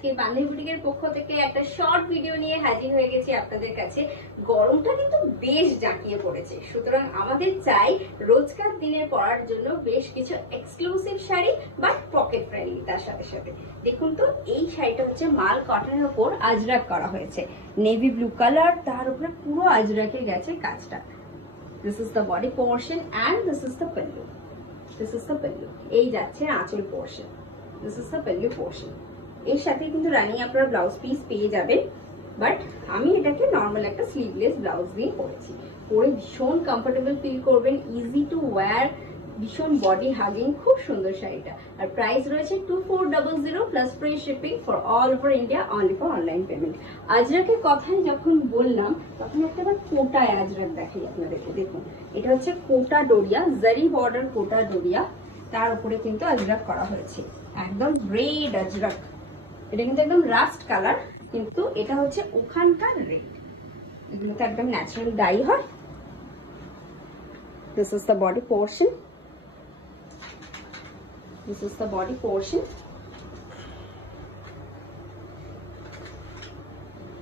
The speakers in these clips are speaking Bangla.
আজকে বান্ধবী বুটিকের পক্ষ থেকে একটা শর্ট ভিডিও নিয়ে হাজির হয়ে গেছি আপনাদের কাছে। গরমটা কিন্তু বেশ জাঁকিয়ে পড়েছে, সুতরাং আমাদের চাই রোজকার দিনে পরার জন্য বেশ কিছু exclusive sari but pocket friendly. তার সাথে সাথে দেখুন তো, এই শাড়িটা হচ্ছে মাল কটনের উপর আজরাক করা হয়েছে, নেভি ব্লু কালার, তার উপরে পুরো আজরাকে গেছে কাজটা। This is the body portion and this is the pallu. This is the pallu. এই যাচ্ছে আঁচল portion. This is the pallu portion. এর সাথে কিন্তু রানিং আপনারা ব্লাউজ পিস পেয়ে যাবেন, বাট আমি এটাকে নর্মাল একটা স্লিভলেস ব্লাউজ দিয়ে পরেছি। পরে ভীষণ কমফোর্টেবল ফিল করবেন, ইজি টু ওয়্যার, ভীষণ বডি হাগিং, খুব সুন্দর শাড়িটা। আর প্রাইস রয়েছে 2400 plus free shipping for all over India, only for online payment. আজরাকের কথাই যখন বললাম তখন একটা কোটায় আজরাক দেখাই আপনাদেরকে। দেখুন, এটা হচ্ছে কোটা ডোরিয়া, জারি বর্ডার কোটা ডোরিয়া, তার উপরে কিন্তু আজরাক করা হয়েছে, একদম রেড আজরাক। এটা কিন্তু একদম রাস্ট কালার, কিন্তু এটা হচ্ছে ওখানকার রেড। এগুলো তো একদম ন্যাচারাল ডাই হয়। This is the body portion. This is the body portion.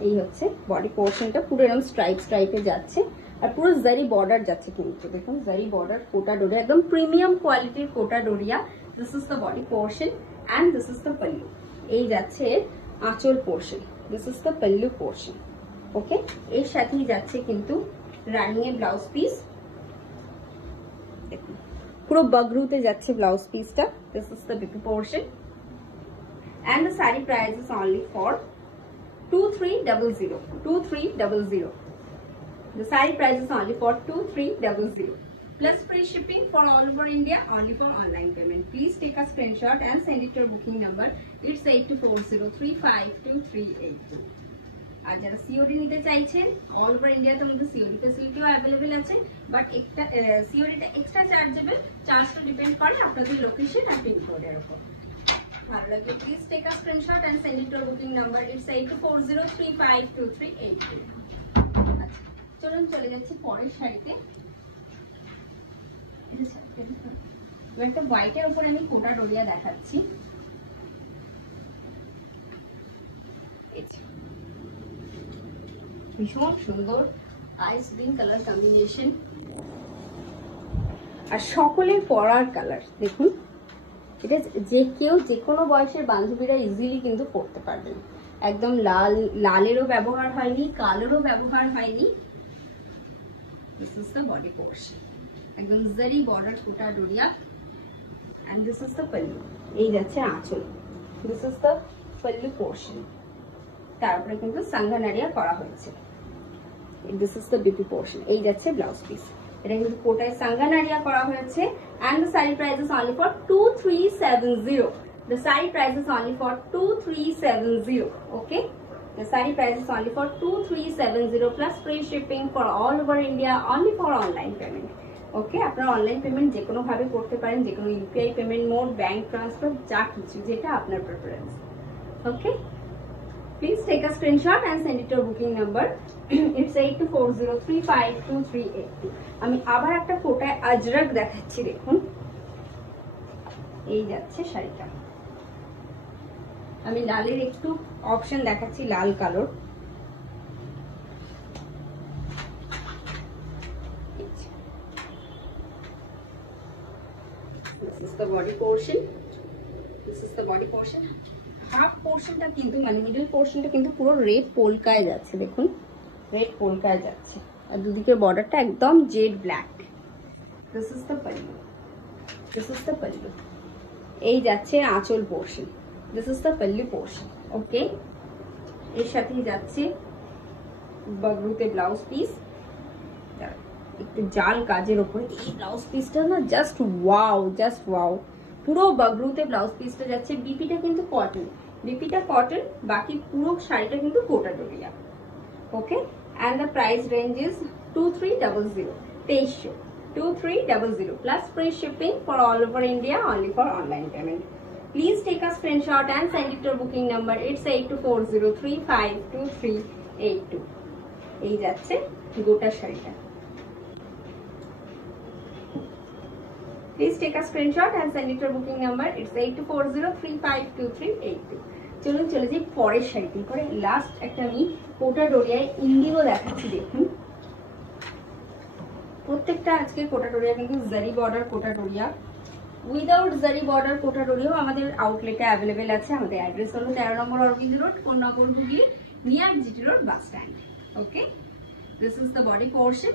এই হচ্ছে বডি পোর্শনটা, পুরো এরকম স্ট্রাইপে যাচ্ছে আর পুরো জারি বর্ডার যাচ্ছে। কিন্তু দেখুন, জারি বর্ডার কোটা ডোরিয়া, একদম প্রিমিয়াম কোয়ালিটির Kota Doria. This is the body portion and this is the pallu. এই যাচ্ছে আঁচল portion. This is the pallu portion. Okay, এর সাথেই যাচ্ছে কিন্তু রানিং এর ব্লাউজ পিস। দেখুন, পুরো বগরুতে যাচ্ছে ব্লাউজ পিসটা। This is the BP portion and the saree price is only for 2300. 2300. The saree price is only for 2300 plus free shipping for all over India, only for online payment. Please take a screenshot and send it to your booking number. It's 8240352382. আর যারা সিওডি নিতে চাইছেন, অল ওভার ইন্ডিয়াতে আমাদের সিওডি ফ্যাসিলিটিও অ্যাভেলেবেল আছে, বাট একটা সিওডিটা এক্সট্রা চার্জেবল। চার্জটা ডিপেন্ড করে আপনাদের লোকেশন আর পিন কোডের উপর। ভালো লাগলে please take a screenshot and send it to booking number. It's 8240352382। আচ্ছা, চলুন চলে যাচ্ছি পরের শাড়িতে। একটা হোয়াইটের উপরে আমি কোটা ডোরিয়া দেখাচ্ছি। ভীষণ সুন্দর আইস গ্রিন কালার কম্বিনেশন আর সকলের পরার কালার। দেখুন, এটা যে কেউ যে কোনো বয়সের বান্ধবীরা ইজিলি কিন্তু পরতে পারবেন। একদম লালেরও ব্যবহার হয়নি, কালোরও ব্যবহার হয়নি। This is the body portion, একদম zari border Kota Doria and this is the pallu. এই যাচ্ছে আঁচল। This is the pallu portion, তারপরে কিন্তু সাঙ্গানারিয়া করা হয়েছে। This is the BP portion. এই যাচ্ছে ব্লাউজ পিস, এটা কিন্তু কোটায় সাঙ্গানারিয়া করা হয়েছে। and the saree price is only for 2370. The saree price is only for 2370. Okay, the saree price is only for 2370 plus free shipping for all over India, only for online payment. Okay, আপনারা অনলাইন পেমেন্ট যে কোনো ভাবে করতে পারেন, যে কোনো UPI payment mode, bank transfer, যা কিছু যেটা আপনার preference. Okay, please take a screenshot and send it to your booking number. It's 8240352382. আমি আবার একটা কোটায় আজরাক দেখাচ্ছি। দেখুন, এই যাচ্ছে শাড়িটা। আমি লালের একটু অপশন দেখাচ্ছি, লাল কালোর। This is the body portion. This is the body portion. Half পোর্শনটা কিন্তু মানে মিডল পোর্শনটা কিন্তু পুরো রেড পোলকায় যাচ্ছে। দেখুন, রেড পোলকায় যাচ্ছে আর দুদিকের বর্ডারটা একদম jet black. This is the pallu. This is the pallu. এই যাচ্ছে আঁচল portion. This is the pallu portion. Okay, এর সাথেই যাচ্ছে বগরুতে ব্লাউজ পিস, একটু জাল কাজের ওপরে। এই ব্লাউজ পিসটা না জাস্ট ওয়াও, জাস্ট ওয়াও। পুরো বগরুতে ব্লাউজ পিসটা যাচ্ছে। বিপিটা কিন্তু কটন, বিপিটা কটন, বাকি পুরো শাড়িটা কিন্তু Kota Doria. Okay, and the price range is 2300, 2300 plus free shipping for all over India, only for online payment. Please take a screenshot and send it to your booking number. It's 8240352382. এই যাচ্ছে গোটা শাড়িটা। Please take a screenshot and send it to your booking number. It's 8240352382. চলুন চলে যাই পরের শাড়িতে করে। লাস্ট একটা আমি কোটা ডোরিয়ায় ইন্ডিগো দেখাচ্ছি। দেখুন প্রত্যেকটা আজকে কোটা ডোরিয়া কিন্তু zari border Kota Doria, without zari border Kota ডোরিয়াও আমাদের আউটলেটে অ্যাভেলেবেল আছে। আমাদের অ্যাড্রেস হলো 13 নম্বর Aurobindo road, Konnagar, Hooghly, near GT road bus stand. Okay, this is the body portion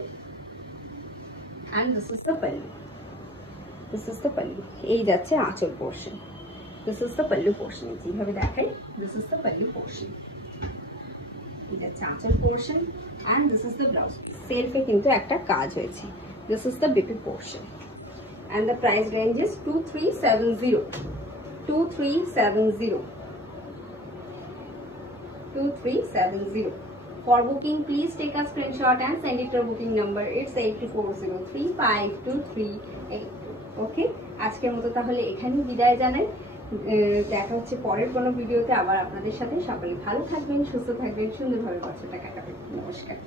and this is the pallu. This is the pallu. এই যাচ্ছে আঁচল portion. This is the pallu portion. যেভাবে দেখাই, this is the pallu portion. এই যাচ্ছে আঁচল portion and this is the blouse. সেলফে কিন্তু একটা কাজ হয়েছে। This is the BP portion and the price range is 2370. 2370. 2370. For booking, please take a screenshot and send it to our booking number. It's 84035238. Okay, আজকের মতো তাহলে এখানেই বিদায় জানাই। দেখা হচ্ছে পরের কোনো ভিডিওতে আবার আপনাদের সাথে। সকলে ভালো থাকবেন, সুস্থ থাকবেন, সুন্দরভাবে বছরটা কাটাবেন। নমস্কার।